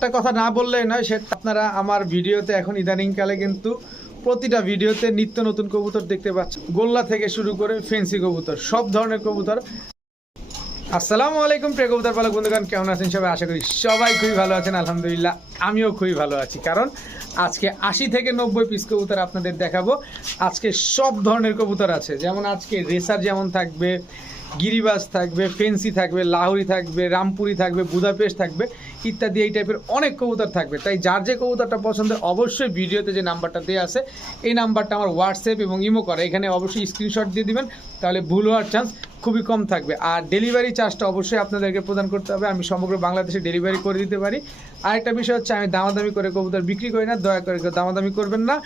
একটা কথা না বললেই নয়, সে আপনারা আমার ভিডিওতে এখন ইদানিংকালে কিন্তু প্রতিটা ভিডিওতে নিত্য নতুন কবুতর দেখতে পাচ্ছেন গোল্লা থেকে শুরু করে ফেন্সি কবুতর, সব ধরনের কবুতর। আসসালামু আলাইকুম প্রিয় কবুতর পালক বন্ধুগণ, কেমন আছেন সবাই? আশা করি সবাই খুবই ভালো আছেন, আলহামদুলিল্লাহ, আমিও খুবই ভালো আছি। কারণ আজকে আশি থেকে নব্বই পিস কবুতর আপনাদের দেখাবো। আজকে সব ধরনের কবুতর আছে। যেমন আজকে রেসার যেমন থাকবে, গিরিবাজ থাকবে, ফেন্সি থাকবে, লাহুরি থাকবে, রামপুরি থাকবে, বুদাপেস্ট থাকবে। ইত্যাদি এই টাইপের অনেক কবুতর থাকবে। তাই যার যে কবুতরটা পছন্দ অবশ্যই ভিডিওতে যে নাম্বারটা দেওয়া আছে, এই নাম্বারটা আমার হোয়াটসঅ্যাপ এবং ইমো করা। এখানে অবশ্যই স্ক্রিনশট দিয়ে দিবেন, তাহলে ভুল হওয়ার চান্স খুবই কম থাকবে। আর ডেলিভারি চার্জটা অবশ্যই আপনাদেরকে প্রদান করতে হবে। আমি সমগ্র বাংলাদেশে ডেলিভারি করে দিতে পারি। আরেকটা বিষয় হচ্ছে, আমি দামাদামি করে কবুতর বিক্রি করি না, দয়া করে দামাদামি করবেন না।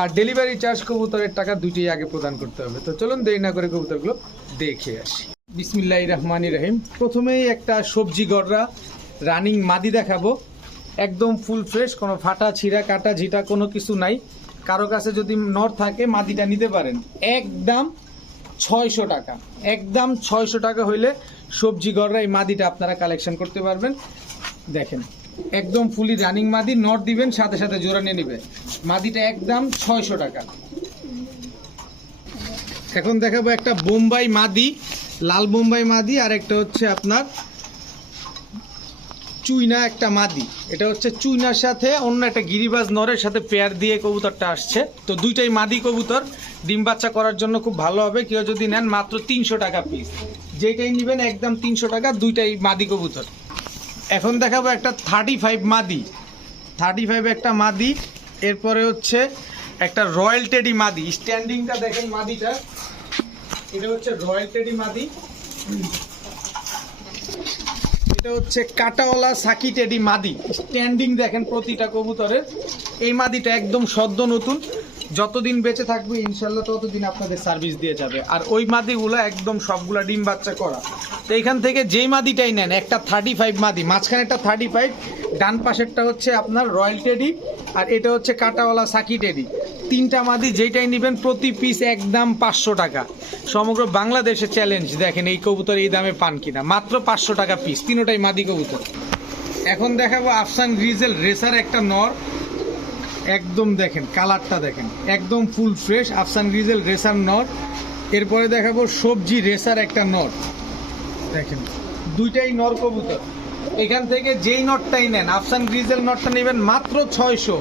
আর ডেলিভারি চার্জ কবুতরের টাকা দুইটাই আগে প্রদান করতে হবে। তো চলুন দেরি না করে কবুতরগুলো দেখে আসি। বিসমিল্লাহ রহমানি রহিম। প্রথমেই একটা সবজি গড়রা। রানিং মাদি দেখাবো। একদম ফুল ফ্রেশ কোনো ফাটা, ছিঁড়া, কাটা, ঝিটা কোনো কিছু নাই। কারও কাছে যদি নর থাকে, মাদিটা নিতে পারেন। একদম ছয়শো টাকা। একদম ছয়শো টাকা হইলে সবজি গড়রা এই মাদিটা আপনারা কালেকশন করতে পারবেন। দেখেন, একদম ফুলি রানিং মাদি নট দিবেন, সাথে সাথে জোড়া নিয়ে নেবে। মাদিটা একদম ছয়শো টাকা। এখন দেখাবো একটা বোম্বাই মাদি, লাল বোম্বাই মাদি, আর একটা হচ্ছে আপনার চুইনা একটা মাদি। এটা হচ্ছে চুইনার সাথে অন্য একটা গিরিবাজ নরের সাথে পেয়ার দিয়ে কবুতরটা আসছে। তো দুইটাই মাদি কবুতর। ডিম বাচ্চা করার জন্য খুব ভালো হবে। কেউ যদি নেন মাত্র তিনশো টাকা পিস যেটাই নেবেন একদম তিনশো টাকা, দুইটাই মাদি কবুতর। এখন দেখাবো একটা থার্টি ফাইভ মাদি। থার্টি ফাইভ একটা মাদি। এরপরে হচ্ছে একটা রয়্যাল টেডি মাদি। স্ট্যান্ডিংটা দেখেন মাদিটা। এটা হচ্ছে রয়্যাল টেডি মাদি। এটা হচ্ছে কাটাওয়ালা সাকি টেডি মাদি। স্ট্যান্ডিং দেখেন প্রতিটা কবুতরের। এই মাদিটা একদম সদ্য নতুন। যতদিন বেঁচে থাকবে, ইনশাল্লাহ ততদিন আপনাদের সার্ভিস দিয়ে যাবে। আর ওই মাদিগুলো একদম সবগুলো ডিম বাচ্চা করা। তো এখান থেকে যেই মাদিটাই নেন, একটা থার্টি ফাইভ মাদি, মাঝখানে একটা থার্টি ফাইভ ডান পাশেরটা হচ্ছে আপনার রয়্যাল টেডি আর এটা হচ্ছে কাটাওয়ালা সাকি টেডি তিনটা মাদি যেটাই নেবেন প্রতি পিস একদম পাঁচশো টাকা। সমগ্র বাংলাদেশে চ্যালেঞ্জ দেখেন এই কবুতর এই দামে পান কিনা। মাত্র পাঁচশো টাকা পিস তিনোটাই মাদি কবুতর। এখন দেখাবো আফসান গ্রিজেল রেসার একটা নর। একদম দেখেন, কালারটা দেখেন, একদম ফুল ফ্রেশ আফসান গ্রিজেল রেসার নট। এরপরে দেখাবো সবজি রেসার একটা নট। দেখেন, দুইটাই নর কবুতর। এখান থেকে যেই নটটাই নেন, আফসান গ্রিজেল নটটা নেবেন মাত্র ছয়শো,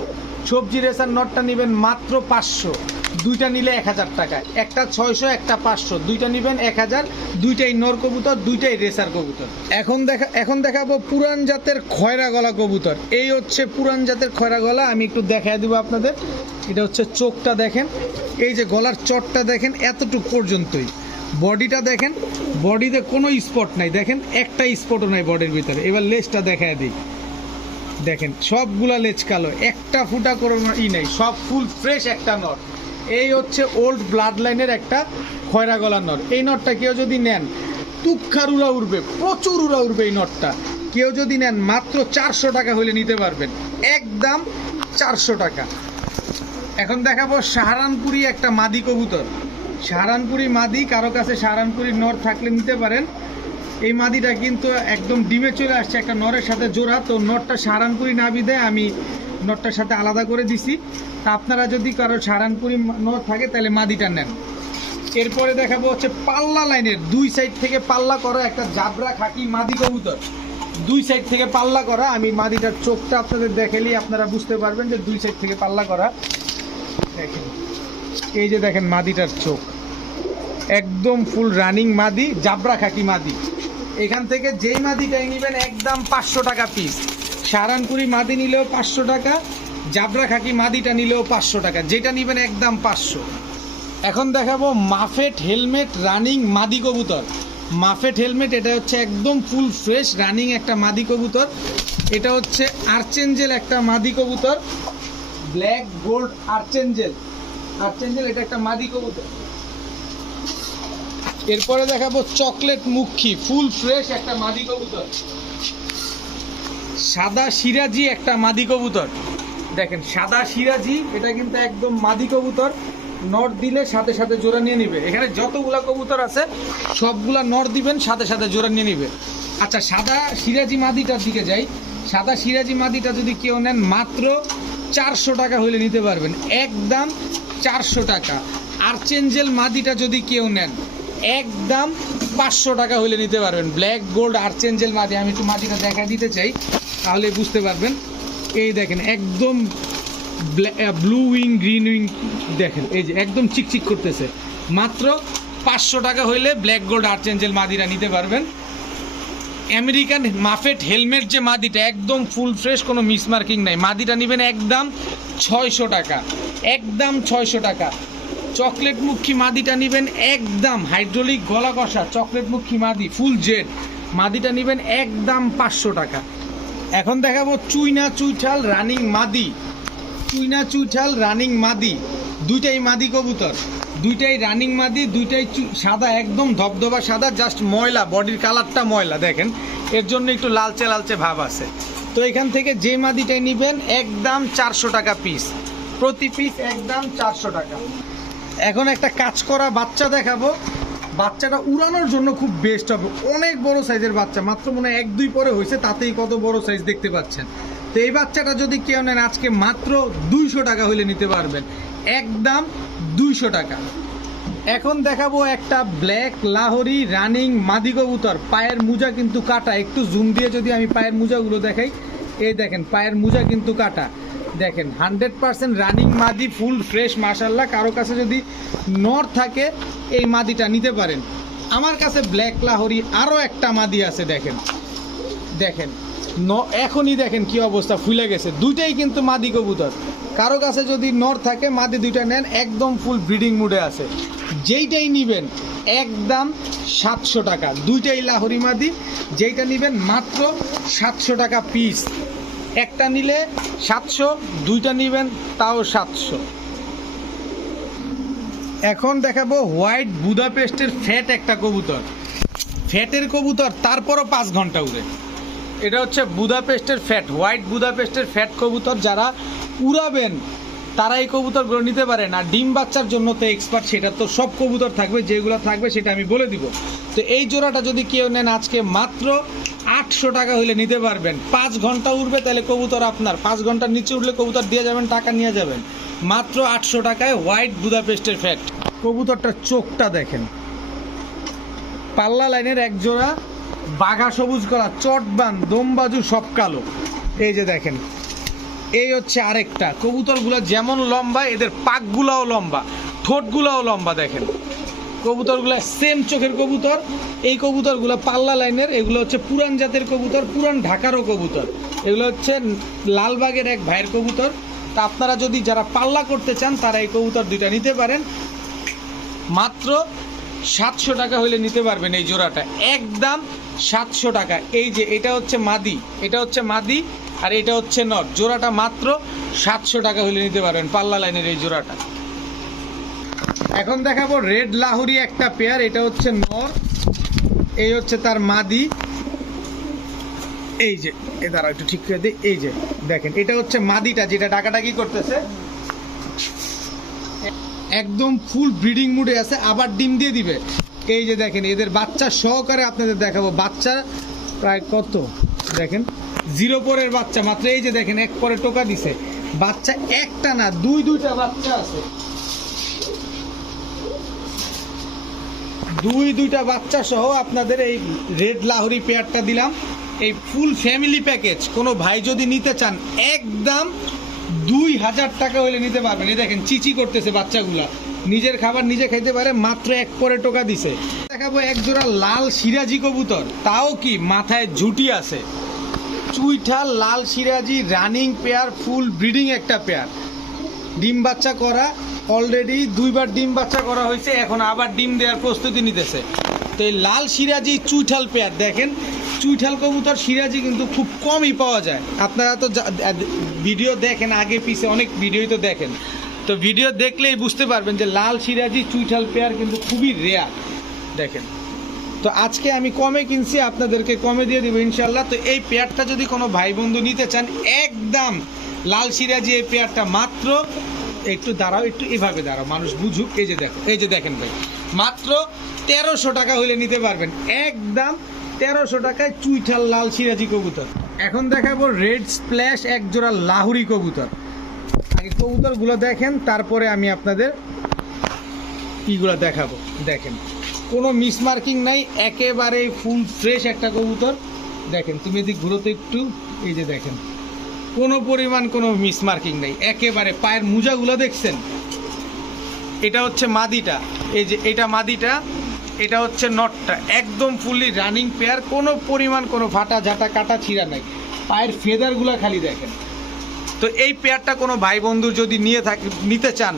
সবজি রেসার নটটা নেবেন মাত্র পাঁচশো। দুইটা নিলে এক হাজার টাকা একটা ছয়শো, একটা পাঁচশো। দুইটা নেবেন এক হাজার, দুইটাই নর কবুতর, দুইটাই রেসার কবুতর। এখন দেখা এখন দেখাবো পুরান জাতের খয়রা গলা কবুতর। এই হচ্ছে পুরান জাতের খয়রা গলা, আমি একটু দেখায় দেবো আপনাদের। এটা হচ্ছে চোখটা দেখেন। এই যে গলার চটটা দেখেন, এতটুক পর্যন্তই। বডিটা দেখেন, বডিতে কোনো স্পট নাই। দেখেন, একটা স্পটও নাই বডির ভিতরে। এবার লেজটা দেখায় দিই। দেখেন, সবগুলা লেজ কালো। একটা ফুটা করে ই নাই। সব ফুল ফ্রেশ একটা নট এই হচ্ছে ওল্ড ব্লাড লাইনের একটা খয়রা গলার নট। এই নটটা কেউ যদি নেন তুক্ষার উড়া উড়বে, প্রচুর উড়া উড়বে এই নটটা। কেউ যদি নেন, মাত্র চারশো টাকা হলে নিতে পারবেন। একদম চারশো টাকা। এখন দেখাবো সাহারানপুরি একটা মাদি কবুতর। সাহারানপুরি মাদি, কারও কাছে সাহারানপুরি নর থাকলে নিতে পারেন। এই মাদিটা কিন্তু একদম ডিমে চলে আসছে একটা নরের সাথে জোড়া। তো নটটা সাহারানপুরি না বিদায় আমি নটটার সাথে আলাদা করে দিছি। তা আপনারা যদি কারও সারানপুরি নর থাকে, তাহলে মাদিটা নেন। এরপরে দেখাবো হচ্ছে পাল্লা লাইনের। দুই সাইড থেকে পাল্লা করা একটা জাবরা খাকি মাদি কবুতর। দুই সাইড থেকে পাল্লা করা। আমি মাদিটার চোখটা আপনাদের দেখালেই আপনারা বুঝতে পারবেন যে দুই সাইড থেকে পাল্লা করা। দেখেন। এই যে দেখেন মাদিটার চোখ। একদম ফুল রানিং মাদি, জাবরা খাকি মাদি। এখান থেকে যেই মাদিটাই নেবেন, একদম পাঁচশো টাকা পিস। সাহারানপুরি মাদি নিলেও পাঁচশো টাকা, জাবরা খাকি মাদিটা নিলেও পাঁচশো টাকা। যেটা নেবেন একদম পাঁচশো। এখন দেখাবো মাফেট হেলমেট রানিং মাদি কবুতর। মাফেট হেলমেট, এটা হচ্ছে একদম ফুল ফ্রেশ রানিং একটা মাদি কবুতর। এটা হচ্ছে আর্চেঞ্জেল একটা মাদি কবুতর। Black gold archangel. আর্চেঞ্জেল, এটা একটা মাদি কবুতর। এরপরে দেখাবো চকলেট মুখী, ফুল ফ্রেশ একটা মাদি কবুতর। সাদা সিরাজি একটা মাদি কবুতর। দেখেন, সাদা সিরাজি, এটা কিন্তু একদম মাদি কবুতর। নট দিলে সাথে সাথে জোড়া নিয়ে নিবে। এখানে যতগুলা কবুতর আছে, সবগুলা নট দিবেন, সাথে সাথে জোড়া নিয়ে নিবে। আচ্ছা সাদা সিরাজি মাদিটার দিকে যাই। সাদা সিরাজি মাদিটা যদি কেউ নেন, মাত্র চারশো টাকা হলে নিতে পারবেন। একদম চারশো টাকা। আর্চেঞ্জেল মাদিটা যদি কেউ নেন, একদম পাঁচশো টাকা হলে নিতে পারবেন। ব্ল্যাক গোল্ড আর্চেঞ্জেল মাদি। আমি একটু মাদিটা দেখা দিতে চাই। তাহলে বুঝতে পারবেন। এই দেখেন, একদম ব্লু উইং গ্রিন উইং দেখেন, এই যে একদম চিকচিক করতেছে। মাত্র পাঁচশো টাকা হইলে ব্ল্যাক গোল্ড আর্চেঞ্জেল মাদিরা নিতে পারবেন। আমেরিকান মাফেট হেলমেট যে মাদিটা, একদম ফুল ফ্রেশ কোনো মিসমার্কিং নাই। মাদিটা নেবেন একদম ছয়শো টাকা, একদম ছয়শো টাকা। চকলেট মুখী মাদিটা নেবেন একদম হাইড্রোলিক গলা কষা চকলেট মুখী মাদি ফুল জেড মাদিটা নেবেন একদম পাঁচশো টাকা। এখন দেখাবো চুইনা চুইঠাল রানিং মাদি। চুইনা চুইঠাল রানিং মাদি। দুইটাই মাদি কবুতর। দুইটাই রানিং মাদি, দুইটাই সাদা, একদম ধবধবা সাদা জাস্ট ময়লা, বডির কালারটা ময়লা, দেখেন। এর জন্য একটু লালচে লালচে ভাব আছে। তো এখান থেকে যে মাদিটাই নেবেন, একদম চারশো টাকা পিস প্রতি পিস একদম চারশো টাকা। এখন একটা কাজ করা বাচ্চা দেখাবো। বাচ্চাটা উড়ানোর জন্য খুব বেস্ট হবে। অনেক বড় সাইজের বাচ্চা, মাত্র মনে এক, দুই পরে হয়েছে, তাতেই কত বড় সাইজ দেখতে পাচ্ছেন। তো এই বাচ্চাটা যদি কেউ নেন, আজকে মাত্র দুইশো টাকা হলে নিতে পারবেন। একদম দুইশো টাকা। এখন দেখাবো একটা ব্ল্যাক লাহোরি রানিং মাদি কবুতর। পায়ের মোজা কিন্তু কাটা। একটু জুম দিয়ে যদি আমি পায়ের মোজাগুলো দেখাই, এই দেখেন, পায়ের মোজা কিন্তু কাটা। দেখেন হান্ড্রেড পার্সেন্ট রানিং মাদি ফুল ফ্রেশ মাশাল্লাহ কারও কাছে যদি নর থাকে, এই মাদিটা নিতে পারেন। আমার কাছে ব্ল্যাক লাহরি আরও একটা মাদি আছে, দেখেন। দেখেন, ন এখনই দেখেন কি অবস্থা, ফুলে গেছে। দুইটাই কিন্তু মাদি কবুতর। কারও কাছে যদি নর থাকে, মাদি দুইটা নেন, একদম ফুল ব্রিডিং মুডে আছে। যেইটাই নিবেন, একদম সাতশো টাকা। দুইটাই লাহরি মাদি, যেইটা নিবেন মাত্র সাতশো টাকা পিস একটা নিলে সাতশো, দুইটা নিবেন তাও সাতশো। এখন দেখাবো হোয়াইট বুদাপেস্টের ফ্যাট একটা কবুতর। ফ্যাটের কবুতর, তারপরও পাঁচ ঘণ্টা উড়ে। এটা হচ্ছে বুদাপেস্টের ফ্যাট, হোয়াইট বুদাপেস্টের ফ্যাট কবুতর যারা উড়াবেন তারা এই কবুতরগুলো নিতে পারেন আর ডিম বাচ্চার জন্য তো এক্সপার্ট সেটা তো সব কবুতর থাকবে, যেগুলো থাকবে সেটা আমি বলে দিব। তো এই জোড়াটা যদি কেউ নেন আজকে মাত্র আটশো টাকা হইলে নিতে পারবেন। পাঁচ ঘণ্টা উঠবে তাহলে কবুতর আপনার। পাঁচ ঘণ্টার নিচে উঠলে কবুতর দিয়ে যাবেন, টাকা নিয়ে যাবেন। মাত্র আটশো টাকায় হোয়াইট বুদাপেস্টের ফ্যাট কবুতরটার চোখটা দেখেন। পাল্লা লাইনের এক জোড়া, বাঘা সবুজ করা চটবান দমবাজু, সব কালো। এই যে দেখেন এই হচ্ছে আরেকটা। কবুতরগুলো যেমন লম্বা, এদের পাকগুলাও লম্বা, ঠোঁটগুলাও লম্বা দেখেন। কবুতরগুলো সেম চোখের কবুতর, এই কবুতরগুলো পাল্লা লাইনের, এগুলো হচ্ছে পুরান জাতের কবুতর, পুরান ঢাকারও কবুতর। এগুলো হচ্ছে লালবাগের এক ভাইয়ের কবুতর। তা আপনারা যদি যারা পাল্লা করতে চান, তারা এই কবুতর দুইটা নিতে পারেন। মাত্র সাতশো টাকা হলে নিতে পারবেন এই জোড়াটা। একদম সাতশো টাকা। এই যে, এটা হচ্ছে মাদি। এটা হচ্ছে মাদি। আর এটা হচ্ছে নট। জোড়াটা মাত্র সাতশো টাকা হলে নিতে পারবেন, পাল্লা লাইনের এই জোড়াটা। এখন দেখাবো রেড লাহুরি একটা পেয়ার, এটা হচ্ছে নর এই হচ্ছে তার মাদি। এই যে, এ দ্বারা একটু ঠিক করে দিই, এই যে, দেখেন, এটা হচ্ছে মাদিটা যেটা ডাকাডাকি করতেছে। একদম ফুল ব্রিডিং মুডে আছে, আবার ডিম দিয়ে দিবে। এই যে দেখেন, এদের বাচ্চা সহকারে আপনাদের দেখাবো, বাচ্চা প্রায় কত? দেখেন জিরো পরের বাচ্চা, মাত্র এই যে দেখেন এক পরে টোকা দিছে। বাচ্চা একটা না, দুই দুইটা বাচ্চা আছে। দুই দুইটা বাচ্চা সহ আপনাদের এই রেড লাহরি পেয়ারটা দিলাম। এই ফুল ফ্যামিলি প্যাকেজ, কোনো ভাই যদি নিতে চান, একদম দুই হাজার টাকা হলে নিতে পারবেন। এই দেখেন, চিচি করতেছে বাচ্চাগুলা। নিজের খাবার নিজে খাইতে পারে, মাত্র এক পরে টোকা দিছে। দেখাবো এক জোড়া লাল সিরাজি কবুতর, তাও কি মাথায় ঝুটি আছে। চুইঠা লাল সিরাজি, রানিং পেয়ার, ফুল ব্রিডিং একটা পেয়ার। ডিম বাচ্চা করা অলরেডি দুইবার ডিম বাচ্চা করা হয়েছে, এখন আবার ডিম দেওয়ার প্রস্তুতি নিতেছে। তো এই লাল সিরাজি, চুইঠাল পেয়ার, দেখেন, চুইঠাল কবুতর, সিরাজি কিন্তু খুব কমই পাওয়া যায়। আপনারা তো ভিডিও দেখেন, আগে পিছে অনেক ভিডিওই তো দেখেন। তো ভিডিও দেখলেই বুঝতে পারবেন যে লাল সিরাজি, চুইঠাল পেয়ার কিন্তু খুবই রেয়ার দেখেন। তো আজকে আমি কমে কিনছি, আপনাদেরকে কমে দিয়ে দেবো ইনশাল্লাহ তো এই পেয়ারটা যদি কোনো ভাই বন্ধু নিতে চান, একদম লাল সিরাজি এই পেয়ারটা মাত্র, একটু দাঁড়াও, একটু এভাবে দাঁড়াও, মানুষ বুঝুক। এই যে দেখো, এই যে দেখেন ভাই, মাত্র তেরোশো টাকা হলে নিতে পারবেন। একদম তেরোশো টাকায় চুইঠাল লাল সিরাজি কবুতর। এখন দেখাবো রেড স্প্ল্যাশ এক জোড়া লাহুরি কবুতর। আগে কবুতরগুলো দেখেন, তারপরে আমি আপনাদের ইগুলো দেখাবো। দেখেন। কোনো মিসমার্কিং নাই, একেবারে ফুল ফ্রেশ একটা কবুতর। দেখেন, তুমি এদিক ঘুরোতে একটু, এই যে দেখেন, কোনো পরিমাণ কোনো মিসমার্কিং নেই, একেবারে পায়ের মোজাগুলো দেখছেন? এটা হচ্ছে মাদিটা, এই যে এটা মাদিটা, এটা হচ্ছে নটটা, একদম ফুললি রানিং পেয়ার কোনো পরিমাণ কোনো ফাটা ঝাঁটা কাটা ছিঁড়া নাই, পায়ের ফেদারগুলো খালি দেখেন। তো এই পেয়ারটা কোনো ভাই বন্ধু যদি নিয়ে থাকে, নিতে চান,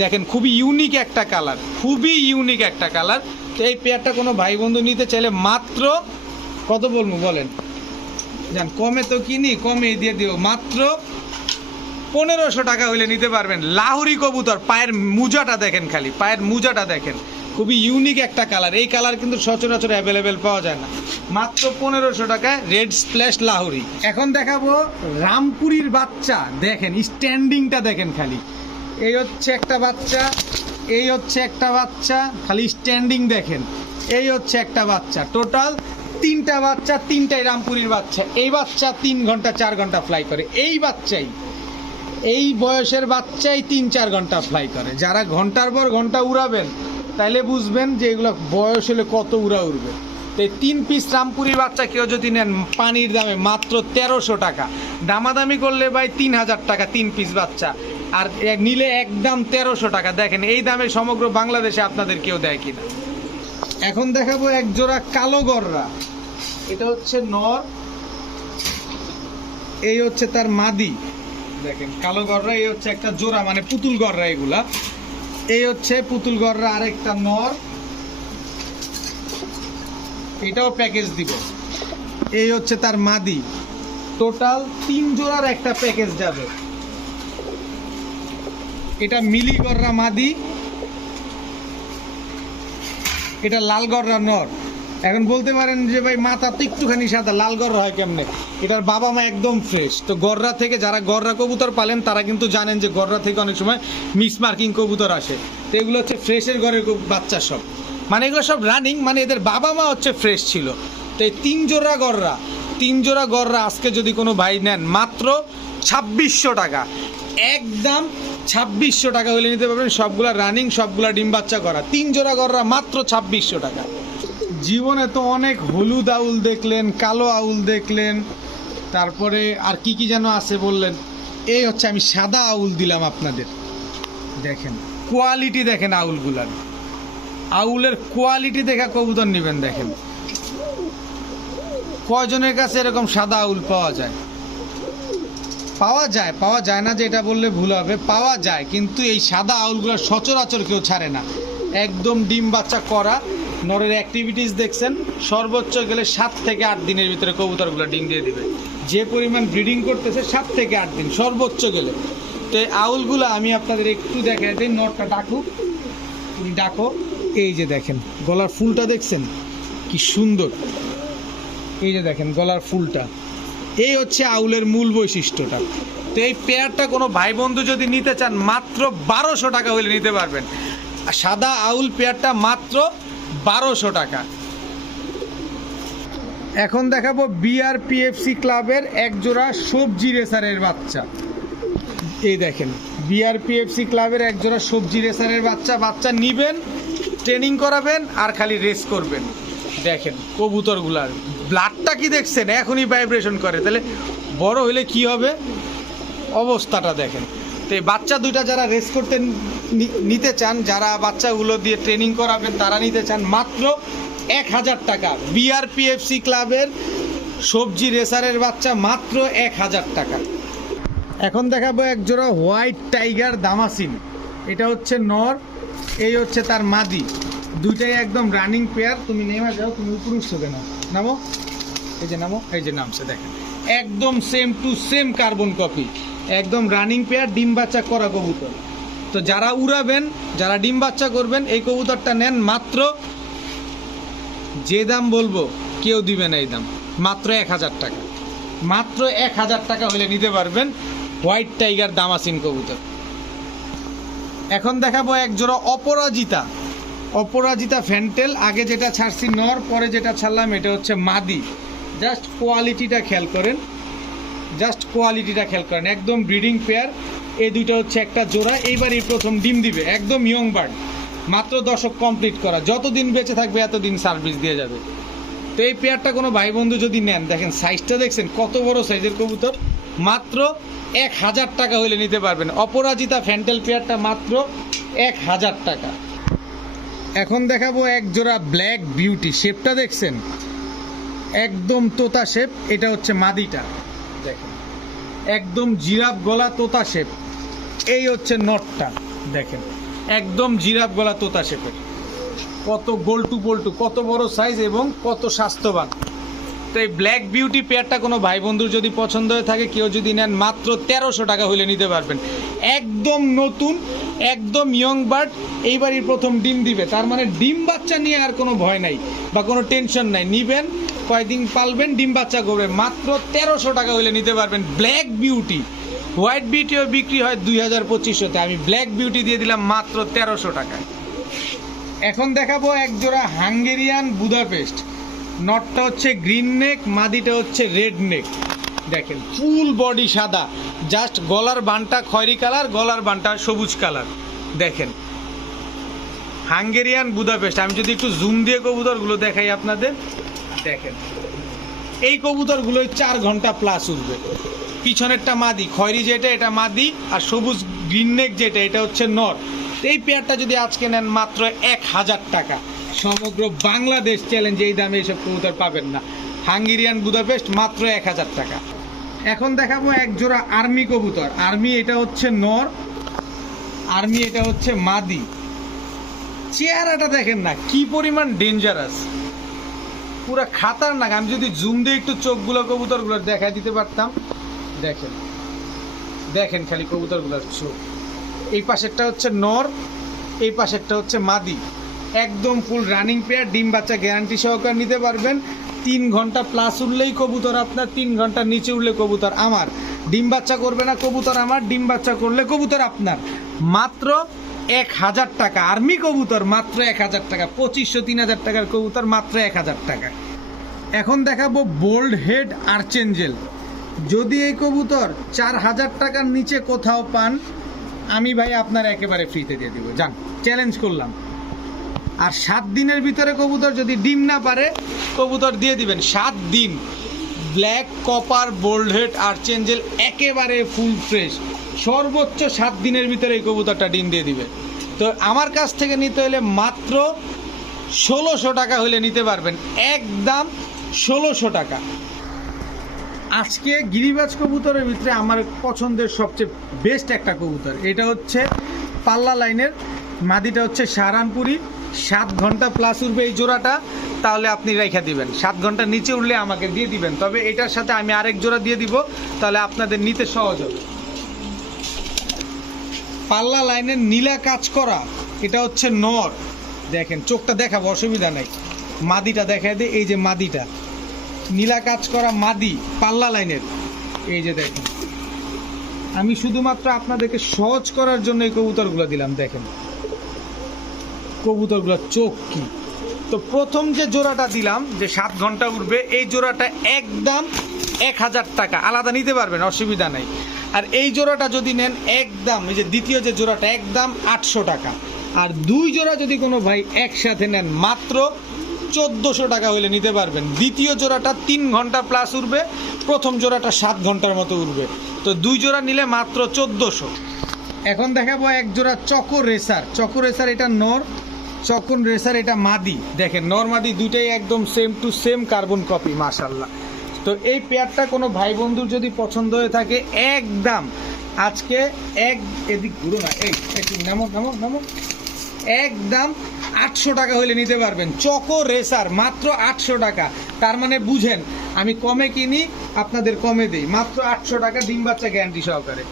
দেখেন, খুবই ইউনিক একটা কালার খুবই ইউনিক একটা কালার তো এই পেয়ারটা কোনো ভাই বন্ধু নিতে চাইলে মাত্র কত বলব, বলেন? জান, কমে তো কিনি, কমে দিয়ে দিও। মাত্র পনেরোশো টাকা হইলে নিতে পারবেন লাহুরি কবুতর, পায়ের মুজাটা দেখেন খালি, পায়ের মুজাটা দেখেন। খুবই ইউনিক একটা কালার এই কালার কিন্তু সচরাচর অ্যাভেলেবেল পাওয়া যায় না। মাত্র পনেরোশো টাকায় রেড স্প্ল্যাশ লাহুরি। এখন দেখাবো রামপুরির বাচ্চা, দেখেন স্ট্যান্ডিংটা দেখেন খালি। এই হচ্ছে একটা বাচ্চা এই হচ্ছে একটা বাচ্চা, খালি স্ট্যান্ডিং দেখেন। এই হচ্ছে একটা বাচ্চা। টোটাল তিনটা বাচ্চা, তিনটাই রামপুরির বাচ্চা। এই বাচ্চা তিন ঘণ্টা, চার ঘণ্টা ফ্লাই করে। এই বাচ্চাই, এই বয়সের বাচ্চাই তিন, চার ঘণ্টা ফ্লাই করে। যারা ঘণ্টার পর ঘণ্টা উড়াবেন, তাইলে বুঝবেন যে এগুলো বয়স হলে কত উড়া উড়বে। এই তিন পিস রামপুরির বাচ্চা কেউ যদি নেন, পানির দামে মাত্র তেরোশো টাকা। দামাদামি করলে ভাই তিন হাজার টাকা তিন পিস বাচ্চা। আর নিলে একদম তেরোশো টাকা। দেখেন, এই দামে সমগ্র বাংলাদেশে আপনাদের কেউ দেয় কিনা। এখন দেখাবো এক জোড়া কালো গররা। এটা হচ্ছে নর। এই হচ্ছে তার মাদি। দেখেন, কালো গররা, এই হচ্ছে একটা জোড়া মানে পুতুল গররা এগুলা। এই হচ্ছে পুতুল গররা আরেকটা নর। এটাও প্যাকেজ দিব। এই হচ্ছে তার মাদি। টোটাল তিন জোড়ার একটা প্যাকেজ যাবে। এটা মিলি গররা মাদি। এটা লাল গররা নর। এখন বলতে পারেন যে ভাই, মাথা তো একটুখানি সাদা, লাল গররা হয় কেমনে? এটার বাবা মা একদম ফ্রেশ তো গররা থেকে যারা গররা কবুতর পালেন, তারা কিন্তু জানেন যে গররা থেকে অনেক সময় মিস মার্কিং কবুতর আসে। তো এগুলো হচ্ছে ফ্রেশের ঘরের বাচ্চা সব। মানে এগুলো সব রানিং মানে এদের বাবা মা হচ্ছে ফ্রেশ ছিল। তো এই তিন জোড়া গররা, তিন জোড়া গররা আজকে যদি কোনো ভাই নেন, মাত্র ছাব্বিশশো টাকা। একদম ছাব্বিশশো টাকা হলে নিতে পারবেন, সবগুলা রানিং সবগুলা ডিম বাচ্চা করা। তিন জোড়া গররা মাত্র ছাব্বিশশো টাকা। জীবনে তো অনেক হলুদ আউল দেখলেন, কালো আউল দেখলেন, তারপরে আর কি কি যেন আছে বললেন। এই হচ্ছে আমি সাদা আউল দিলাম আপনাদের। দেখেন কোয়ালিটি দেখেন আউলগুলার। আউলের কোয়ালিটি দেখা কবুতর নেবেন দেখেন। কয়জনের কাছে এরকম সাদা আউল পাওয়া যায়? পাওয়া যায় পাওয়া যায় না যে এটা বললে ভুল হবে, পাওয়া যায়, কিন্তু এই সাদা আউলগুলো সচরাচর কেউ ছাড়ে না। একদম ডিম বাচ্চা করা, নরের অ্যাক্টিভিটিস দেখছেন, সর্বোচ্চ গেলে সাত থেকে আট দিনের ভিতরে কবুতরগুলো ডিম দিয়ে দেবে। যে পরিমাণ ব্রিডিং করতেছে, সাত থেকে আট দিন, সর্বোচ্চ গেলে। তো এই আউলগুলো আমি আপনাদের একটু দেখে দিই, নটটা ডাকুক, তুমি ডাকো। এই যে দেখেন, গলার ফুলটা দেখছেন? কি সুন্দর। এই যে দেখেন, গলার ফুলটা। এই হচ্ছে আউলের মূল বৈশিষ্ট্যটা। তো এই পেয়ারটা কোনো ভাই বন্ধু যদি নিতে চান, মাত্র বারোশো টাকা হলে নিতে পারবেন। সাদা আউল পেয়ারটা মাত্র বারোশো টাকা। এখন দেখাবো বিআরপিএফসি ক্লাবের এক জোড়া সবজি রেসারের বাচ্চা। এই দেখেন বিআরপিএফসি ক্লাবের এক জোড়া সবজি রেসারের বাচ্চা। বাচ্চা নিবেন ট্রেনিং করাবেন আর খালি রেস করবেন। দেখেন, কবুতরগুলার ব্লাডটা কি দেখছেন? এখনই ভাইব্রেশন করে। তাহলে বড় হলে কি হবে? অবস্থাটা দেখেন। তো এই বাচ্চা দুইটা যারা রেস করতে নিতে চান, যারা বাচ্চাগুলো দিয়ে ট্রেনিং করাবেন, তারা নিতে চান মাত্র এক হাজার টাকা। বিআরপিএফসি ক্লাবের সবজি রেসারের বাচ্চা মাত্র এক হাজার টাকা। এখন দেখাবো এক জোড়া হোয়াইট টাইগার দামাসিন। এটা হচ্ছে নর এই হচ্ছে তার মাদি। দুইটাই একদম রানিং পেয়ার তুমি নেমে যাও, তুমি উপরে উঠছো কেন? নামো। এই যে নামো, এই যে নামছে, দেখেন। একদম same to same carbon copy একদম রানিং পেয়ার ডিম বাচ্চা করা কবুতর। তো যারা উড়াবেন, যারা ডিম বাচ্চা করবেন, এই কবুতরটা নেন মাত্র, যে দাম বলব, কেউ দিবে না এই দাম। মাত্র এক হাজার টাকা। মাত্র এক হাজার টাকা হলে নিতে পারবেন হোয়াইট টাইগার দামাসিন কবুতর। এখন দেখাবো এক জোড়া অপরাজিতা। অপরাজিতা ফ্যান্টেল, আগে যেটা ছাড়ছি নর, পরে যেটা ছাড়লাম এটা হচ্ছে মাদি। জাস্ট কোয়ালিটিটা খেয়াল করেন। জাস্ট কোয়ালিটিটা খেয়াল করেন, একদম ব্রিডিং পেয়ার। এই দুইটা হচ্ছে একটা জোড়া এইবারই প্রথম ডিম দিবে, একদম ইয়ং বার্ড। মাত্র দশক কমপ্লিট করা, যতদিন বেঁচে থাকবে এতদিন সার্ভিস দিয়ে যাবে। তো এই পেয়ারটা কোনো ভাই বন্ধু যদি নেন, দেখেন সাইজটা দেখছেন, কত বড় সাইজের কবুতর। মাত্র এক হাজার টাকা হলে নিতে পারবেন। অপরাজিতা ফ্যান্টেল পেয়ারটা মাত্র এক হাজার টাকা। এখন দেখাবো এক জোড়া ব্ল্যাক বিউটি শেপটা দেখছেন? একদম তোতা শেপ, এটা হচ্ছে মাদিটা। দেখেন। একদম জিরাফ গলা তোতা শেপ। এই হচ্ছে নটটা, দেখেন। একদম জিরাফ গলা তোতা শেপের। কত গোল্টু পোল্টু, কত বড় সাইজ এবং কত স্বাস্থ্যবান। তো এই ব্ল্যাক বিউটি পেয়ারটা কোনো ভাই বন্ধুর যদি পছন্দ হয়ে থাকে, কেউ যদি নেন মাত্র তেরোশো টাকা হলে নিতে পারবেন। একদম নতুন, একদম ইয়ং বার্ড এইবারই প্রথম ডিম দিবে। তার মানে ডিম বাচ্চা নিয়ে আর কোনো ভয় নাই বা কোনো টেনশন নাই। নিবেন, কয়দিন পালবেন, ডিম বাচ্চা করবে। মাত্র তেরোশো টাকা হলে নিতে পারবেন ব্ল্যাক বিউটি হোয়াইট বিউটিও বিক্রি হয় দুই হাজার পঁচিশশোতে। আমি ব্ল্যাক বিউটি দিয়ে দিলাম মাত্র তেরোশো টাকায়। এখন দেখাবো এক জোড়া হাঙ্গেরিয়ান বুদাপেস্ট। নটটা হচ্ছে গ্রিন নেক মাদিটা হচ্ছে রেড নেক দেখেন ফুল বডি সাদা। জাস্ট গলার বানটা খয়েরি কালার গলার বানটা সবুজ কালার দেখেন হাঙ্গেরিয়ান বুদাপেস্ট আমি যদি একটু জুম দিয়ে কবুতরগুলো দেখাই আপনাদের। দেখেন, এই কবুতরগুলোই চার ঘণ্টা প্লাস উঠবে পিছনেরটা মাদি, খয়রি যেটা, এটা মাদি, আর সবুজ গ্রিন নেক যেটা, এটা হচ্ছে নর এই পেয়ারটা যদি আজকে নেন মাত্র এক হাজার টাকা। সমগ্র বাংলাদেশ চ্যালেঞ্জ এই দামে এইসব কবুতর পাবেন না। হাঙ্গেরিয়ান বুদাপেস্ট মাত্র এক হাজার টাকা। এখন দেখাবো এক জোড়া আর্মি কবুতর। আর্মি এটা হচ্ছে নর, আর্মি এটা হচ্ছে মাদি। চেহারাটা দেখেন না, কি পরিমাণ ডেঞ্জারাস পুরো খাতারনাক আমি যদি জুম দিয়ে একটু চোখগুলো কবুতরগুলো দেখা দিতে পারতাম। দেখেন দেখেন খালি কবুতরগুলোর চোখ। এই পাশেরটা হচ্ছে নর, এই পাশেরটা হচ্ছে মাদি। একদম ফুল রানিং পেয়ার ডিম বাচ্চা গ্যারান্টি সহকারে নিতে পারবেন। তিন ঘণ্টা প্লাস উঠলেই কবুতর আপনার, তিন ঘণ্টার নিচে উঠলে কবুতর আমার। ডিম বাচ্চা করবে না কবুতর আমার, ডিম বাচ্চা করলে কবুতর আপনার। মাত্র এক হাজার টাকা আর্মি কবুতর মাত্র এক হাজার টাকা, পঁচিশশো, তিন হাজার টাকার কবুতর মাত্র এক হাজার টাকা। এখন দেখাবো বোল্ড হেড আর্চেঞ্জেল যদি এই কবুতর চার হাজার টাকার নিচে কোথাও পান, আমি ভাই আপনার একেবারে ফ্রিতে দিয়ে দেবো। যান চ্যালেঞ্জ করলাম। আর সাত দিনের ভিতরে কবুতর যদি ডিম না পারে, কবুতর দিয়ে দিবেন। সাত দিন। Black, copper bold head archangel একেবারে ফুল ফ্রেশ। সর্বোচ্চ সাত দিনের ভিতরে এই কবুতরটা ডিম দিয়ে দিবে। তো আমার কাছ থেকে নিতে হলে মাত্র ষোলোশো টাকা হলে নিতে পারবেন। একদম ষোলোশো টাকা। আজকে গিরিবাজ কবুতরের ভিতরে আমার পছন্দের সবচেয়ে বেস্ট একটা কবুতর। এটা হচ্ছে পাল্লা লাইনের, মাদিটা হচ্ছে সাহারানপুরি। সাত ঘণ্টা প্লাস উঠবে এই জোড়াটা, তাহলে আপনি রেখে দিবেন। সাত ঘণ্টা নিচে উঠলে আমাকে দিয়ে দিবেন। তবে এটার সাথে আমি আরেক জোড়া দিয়ে দিব, তাহলে আপনাদের নিতে সহজ হবে। পাল্লা লাইনের নীলা কাজ করা, এটা হচ্ছে নর। দেখেন, চোখটা দেখাবো, অসুবিধা নাই। মাদিটা দেখা দে, এই যে মাদিটা। নীলা কাজ করা মাদি, পাল্লা লাইনের। এই যে দেখেন। আমি শুধুমাত্র আপনাদেরকে সহজ করার জন্য এই কবুতরগুলো দিলাম, দেখেন। কবুতরগুলোর চোখ কি? তো প্রথম যে জোড়াটা দিলাম, যে সাত ঘণ্টা উঠবে এই জোড়াটা একদম এক হাজার টাকা। আলাদা নিতে পারবেন, অসুবিধা নেই। আর এই জোড়াটা যদি নেন, একদম, এই যে দ্বিতীয় যে জোড়াটা, একদম আটশো টাকা। আর দুই জোড়া যদি কোনো ভাই একসাথে নেন, মাত্র চোদ্দোশো টাকা হলে নিতে পারবেন। দ্বিতীয় জোড়াটা তিন ঘণ্টা প্লাস উঠবে প্রথম জোড়াটা সাত ঘণ্টার মতো উঠবে তো দুই জোড়া নিলে মাত্র চোদ্দোশো। এখন দেখাবো এক জোড়া চকো রেসার। চকো রেসার এটা নর চকন রেসার এটা মাদি। দেখেন, নর মাদি দুইটাই একদম same to same carbon copy মাশাল্লাহ তো এই পেয়ারটা কোনো ভাই বন্ধুর যদি পছন্দ হয়ে থাকে, একদম আজকে এক, এদিক ঘুরো না, এই নামো নামো নামো। একদম আটশো টাকা হলে নিতে পারবেন। চকো রেসার, মাত্র আটশো টাকা। তার মানে বুঝেন, আমি কমে কিনি, আপনাদের কমে দেই। মাত্র আটশো টাকা ডিম বাচ্চা গ্যারান্টি সহকারে।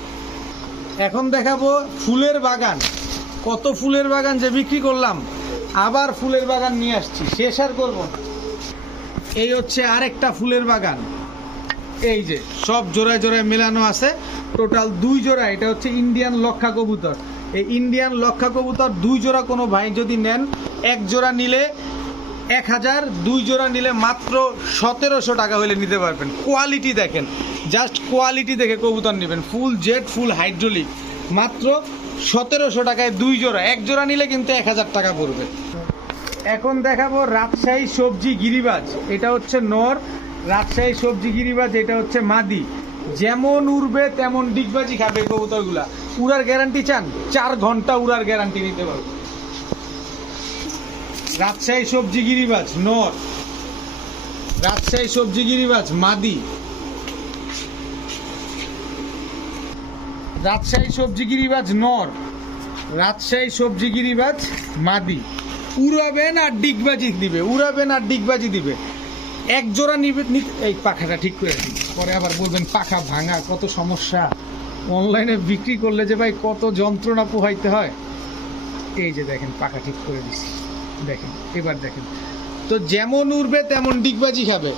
এখন দেখাবো ফুলের বাগান। কত ফুলের বাগান যে বিক্রি করলাম, আবার ফুলের বাগান নিয়ে আসছি। শেষ আর করব। এই হচ্ছে আরেকটা ফুলের বাগান। এই যে, সব জোড়ায় জোড়ায় মেলানো আছে। টোটাল দুই জোড়া, এটা হচ্ছে ইন্ডিয়ান লক্ষা কবুতর। এই ইন্ডিয়ান লক্ষা কবুতর দুই জোড়া কোনো ভাই যদি নেন, এক জোড়া নিলে এক হাজার, দুই জোড়া নিলে মাত্র সতেরোশো টাকা হলে নিতে পারবেন। কোয়ালিটি দেখেন। জাস্ট কোয়ালিটি দেখে কবুতর নেবেন। ফুল জেড ফুল হাইড্রোলিক মাত্র সতেরোশো টাকায় দুই জোড়া। এক জোড়া নিলে কিন্তু এক হাজার টাকা পড়বে। এখন দেখাবো রাজশাহী সবজি গিরিবাজ। এটা হচ্ছে নর। রাজশাহী সবজি গিরিবাজ, এটা হচ্ছে মাদি। যেমন উড়বে, তেমন ডিগবাজি খাবে কবুতরগুলা। উড়ার গ্যারান্টি চান? চার ঘণ্টা উড়ার গ্যারান্টি নিতে পারব রাজশাহী সবজি গিরিবাজ, নর। রাজশাহী সবজি গিরিবাজ, মাদি। রাজশাহী সবজি গিরিবাজ নর, রাজশাহী সবজি গিরিবাজ মাদি। উড়াবেন আর ডিগবাজি দিবে, উড়াবেন আর ডিগবাজি দিবে। এক জোড়া নিবে এই পাখাটা ঠিক করে দিই পরে আবার বলবেন পাখা ভাঙা, কত সমস্যা। অনলাইনে বিক্রি করলে যে ভাই কত যন্ত্রণা পোহাইতে হয়। এই যে দেখেন, পাখা ঠিক করে দিছি। দেখেন, এবার দেখেন। তো যেমন উড়বে তেমন ডিগবাজি খাবে।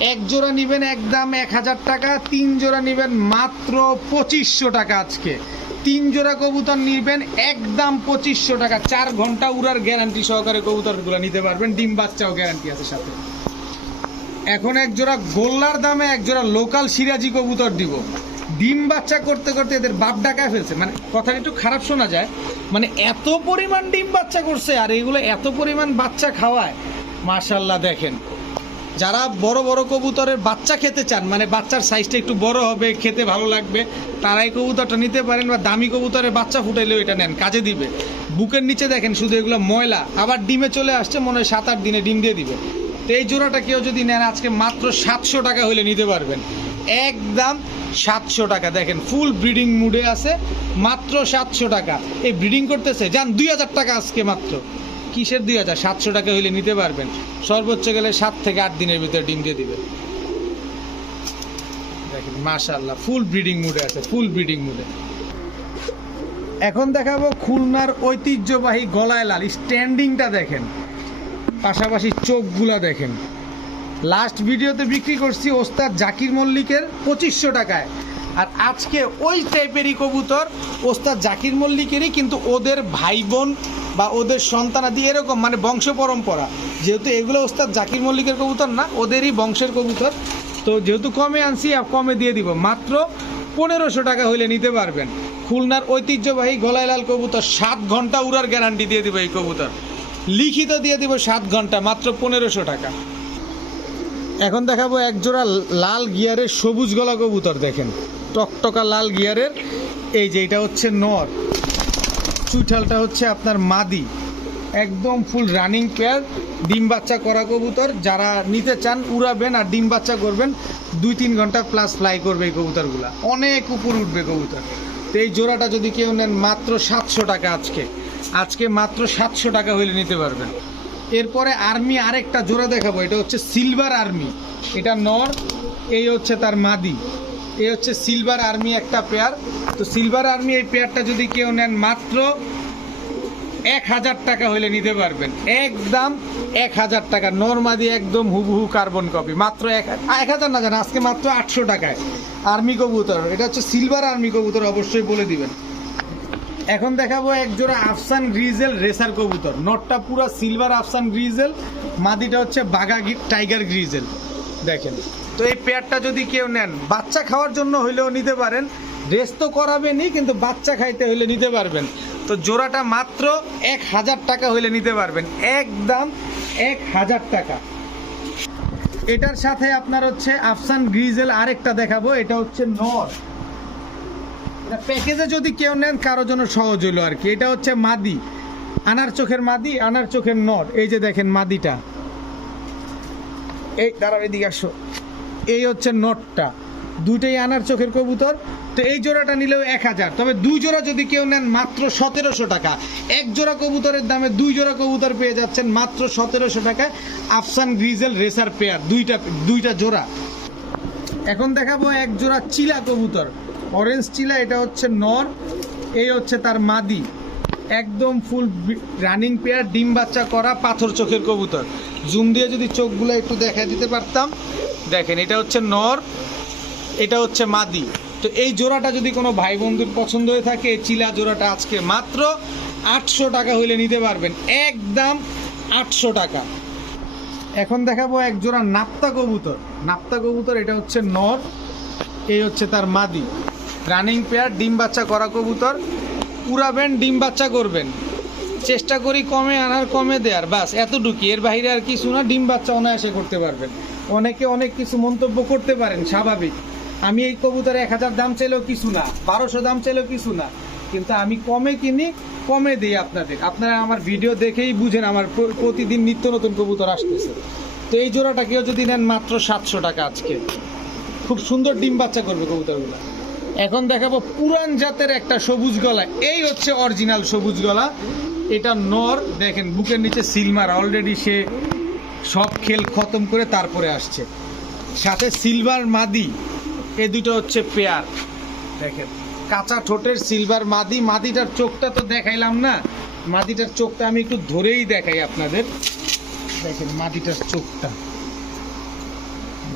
এক জোড়া নিবেন একদম এক হাজার টাকা, তিন জোড়া নিবেন মাত্র পঁচিশশো টাকা আজকে। তিন জোড়া কবুতর নিবেন একদম পঁচিশশো টাকা। চার ঘণ্টা উড়ার গ্যারান্টি সহকারে কবুতরগুলো নিতে পারবেন, ডিম বাচ্চাও গ্যারান্টি আছে সাথে। এখন এক জোড়া গোল্লার দামে এক জোড়া লোকাল সিরাজি কবুতর দিব। ডিম বাচ্চা করতে করতে এদের বাপ ডাকায় ফেলছে। মানে কথাটা একটু খারাপ শোনা যায়। মানে এত পরিমাণ ডিম বাচ্চা করছে আর এগুলো এত পরিমাণ বাচ্চা খাওয়ায় মাশাল্লাহ দেখেন। যারা বড় বড় কবুতরের বাচ্চা খেতে চান মানে বাচ্চার সাইজটা একটু বড় হবে, খেতে ভালো লাগবে, তারাই কবুতরটা নিতে পারেন বা দামি কবুতরের বাচ্চা ফুটাইলেও এটা নেন, কাজে দিবে। বুকের নিচে দেখেন শুধু এগুলো ময়লা, আবার ডিমে চলে আসছে, মনে হয় সাত আট দিনে ডিম দিয়ে দিবে। তো এই জোড়াটা কেউ যদি নেন, আজকে মাত্র সাতশো টাকা হলে নিতে পারবেন। একদম সাতশো টাকা, দেখেন ফুল ব্রিডিং মুডে আছে, মাত্র সাতশো টাকা। এই ব্রিডিং করতেছে, যান দুই হাজার টাকা আজকে মাত্র। কিসের দুই হাজার? সাতশো টাকা হইলে নিতে পারবেন। সর্বোচ্চ গেলে সাত থেকে আট দিনের ভিতরে ডিম দিয়ে দিবে। দেখেন মাশাল্লাহ ফুল ব্রিডিং মুডে আছে ফুল ব্রিডিং মুডে এখন দেখাবো খুলনার ঐতিহ্যবাহী গলায় লাল। স্ট্যান্ডিংটা দেখেন, পাশাপাশি চোখগুলা দেখেন। লাস্ট ভিডিওতে বিক্রি করছি ওস্তাদ জাকির মল্লিকের পঁচিশশো টাকায়। আর আজকে ওই টাইপেরই কবুতর, ওস্তাদ জাকির মল্লিকেরই, কিন্তু ওদের ভাই বোন বা ওদের সন্তানাদি এরকম মানে বংশ পরম্পরা। যেহেতু এগুলো ওস্তাদ জাকির মল্লিকের কবুতর না, ওদেরই বংশের কবুতর। তো যেহেতু কমে আনছি কমে দিয়ে দিব, মাত্র পনেরোশো টাকা হইলে নিতে পারবেন। খুলনার ঐতিহ্যবাহী গলায় লাল কবুতর, সাত ঘণ্টা উড়ার গ্যারান্টি দিয়ে দিব এই কবুতর। লিখিত দিয়ে দিব সাত ঘণ্টা, মাত্র পনেরোশো টাকা। এখন দেখাবো একজোড়া লাল গিয়ারের সবুজ গলা কবুতর, দেখেন। টকটকা লাল গিয়ারের, এই যে এটা হচ্ছে নর। চুইঠালটা হচ্ছে আপনার মাদি। একদম ফুল রানিং পেয়ার ডিম বাচ্চা করা কবুতর। যারা নিতে চান, উড়াবেন আর ডিম বাচ্চা করবেন দুই তিন ঘণ্টা প্লাস ফ্লাই করবে এই কবুতরগুলা। অনেক উপর উঠবে কবুতর। তো এই জোড়াটা যদি কেউ নেন, মাত্র সাতশো টাকা আজকে। আজকে মাত্র সাতশো টাকা হইলে নিতে পারবেন। এরপরে আর্মি আরেকটা জোড়া দেখাবো। এটা হচ্ছে সিলভার আর্মি। এটা নর, এই হচ্ছে তার মাদি। এই হচ্ছে সিলভার আর্মি একটা পেয়ার। তো সিলভার আর্মি এই পেয়ারটা যদি কেউ নেন মাত্র এক হাজার টাকা হইলে নিতে পারবেন। একদম এক হাজার টাকা, নর্মাদি একদম হুবহু কার্বন কপি, মাত্র এক এক হাজার না জান, আজকে মাত্র আটশো টাকায়। আর্মি কবুতর, এটা হচ্ছে সিলভার আর্মি কবুতর, অবশ্যই বলে দিবেন। এখন দেখাবো এক জোড়া আফসান গ্রিজেল রেসার কবুতর। নটটা পুরো সিলভার আফসান গ্রিজেল, মাদিটা হচ্ছে বাগা টাইগার গ্রিজেল। দেখেন। তো এই পেয়ারটা যদি কেউ নেন, বাচ্চা খাওয়ার জন্য হইলেও নিতে পারেন রেস তো করাবেনই, কিন্তু বাচ্চা খাইতে হইলে নিতে পারবেন। তো জোড়াটা মাত্র এক হাজার টাকা হইলে নিতে পারবেন, একদম এক হাজার টাকা। এটার সাথে আপনার হচ্ছে আফসান গ্রিজেল আরেকটা দেখাবো, এটা হচ্ছে নর। এটা প্যাকেজে যদি কেউ নেন কারোর জন্য সহজ হলো আর কি। এটা হচ্ছে মাদি, আনার চোখের মাদি, আনার চোখের নর। এই যে দেখেন মাদিটা। এই, দাঁড়াও, এদিকে আসো। এই হচ্ছে নটটা। দুইটাই আনার চোখের কবুতর, তো এই জোড়াটা নিলেও এক হাজার। তবে দুই জোড়া যদি কেউ নেন মাত্র সতেরোশো টাকা। এক জোড়া কবুতরের দামে দুই জোড়া কবুতর পেয়ে যাচ্ছেন মাত্র সতেরোশো টাকায় আফসান গ্রিজেল রেসার পেয়ার, দুইটা দুইটা জোড়া। এখন দেখাবো এক জোড়া চিলা কবুতর। অরেঞ্জ চিলা, এটা হচ্ছে নর, এই হচ্ছে তার মাদি। একদম ফুল রানিং পেয়ার ডিম বাচ্চা করা পাথর চোখের কবুতর। জুম দিয়ে যদি চোখগুলো একটু দেখা দিতে পারতাম। দেখেন, এটা হচ্ছে নর, এটা হচ্ছে মাদি। তো এই জোড়াটা যদি কোনো ভাই বন্ধুর পছন্দ হয়ে থাকে চিলা জোড়াটা আজকে মাত্র আটশো টাকা হইলে নিতে পারবেন। একদম আটশো টাকা। এখন দেখাবো এক জোড়া নাপ্তা কবুতর। নাপ্তা কবুতর, এটা হচ্ছে নর, এই হচ্ছে তার মাদি। রানিং পেয়ার ডিম বাচ্চা করা কবুতর। উড়াবেন ডিম বাচ্চা করবেন। চেষ্টা করি কমে আনার, কমে দেওয়ার বাস এতটুকু এর বাইরে আর কিছু না, ডিম বাচ্চা অনায়াসে করতে পারবেন। অনেকে অনেক কিছু মন্তব্য করতে পারেন, স্বাভাবিক। আমি এই কবুতর এক হাজার দাম চাইলেও কিছু না, বারোশো দাম চাইলেও কিছু না। কিন্তু আমি কমে কিনি, কমে দিই আপনাদের। আপনারা আমার ভিডিও দেখেই বুঝেন আমার প্রতিদিন নিত্য নতুন কবুতর আসতেছে। তো এই জোড়াটা কেউ যদি নেন মাত্র সাতশো টাকা আজকে। খুব সুন্দর ডিম বাচ্চা করবে কবুতরগুলো। এখন দেখাবো পুরান জাতের একটা সবুজ গলা। এই হচ্ছে অরিজিনাল সবুজ গলা। এটা নর, দেখেন, বুকের নিচে সিলমার অলরেডি সে সব খেল খতম করে তারপরে আসছে। সাথে সিলভার মাদি, এ দুটো হচ্ছে পেয়ার দেখেন, কাঁচা ঠোঁটের সিলভার মাদি। মাদিটার চোখটা তো দেখাইলাম না। মাদিটার চোখটা আমি একটু ধরেই দেখাই আপনাদের। দেখেন, মাদিটার চোখটা।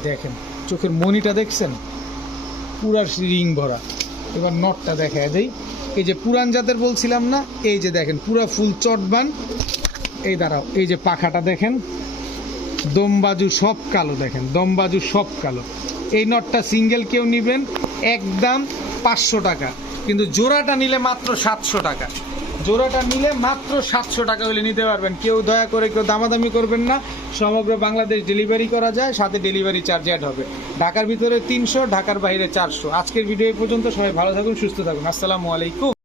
দেখেন, চোখের মনিটা দেখছেন? পুরা রিং ভরা। এবার নটটা দেখা দেই। এই যে পুরান জাতের বলছিলাম না, এই যে দেখেন, পুরা ফুল চটবান। এই দাঁড়াও, এই যে পাখাটা দেখেন, দমবাজু সব কালো দেখেন, দমবাজু সব কালো। এই নটটা সিঙ্গেল কেউ নেবেন, একদম পাঁচশো টাকা, কিন্তু জোড়াটা নিলে মাত্র সাতশো টাকা। জোড়াটা নিলে মাত্র সাতশো টাকা হলে নিতে পারবেন। কেউ দয়া করে কেউ দামাদামি করবেন না। সমগ্র বাংলাদেশ ডেলিভারি করা যায়, সাথে ডেলিভারি চার্জ অ্যাড হবে। ঢাকার ভিতরে তিনশো, ঢাকার বাইরে চারশো। আজকের ভিডিও পর্যন্ত। সবাই ভালো থাকুন, সুস্থ থাকুন। আসসালামু আলাইকুম।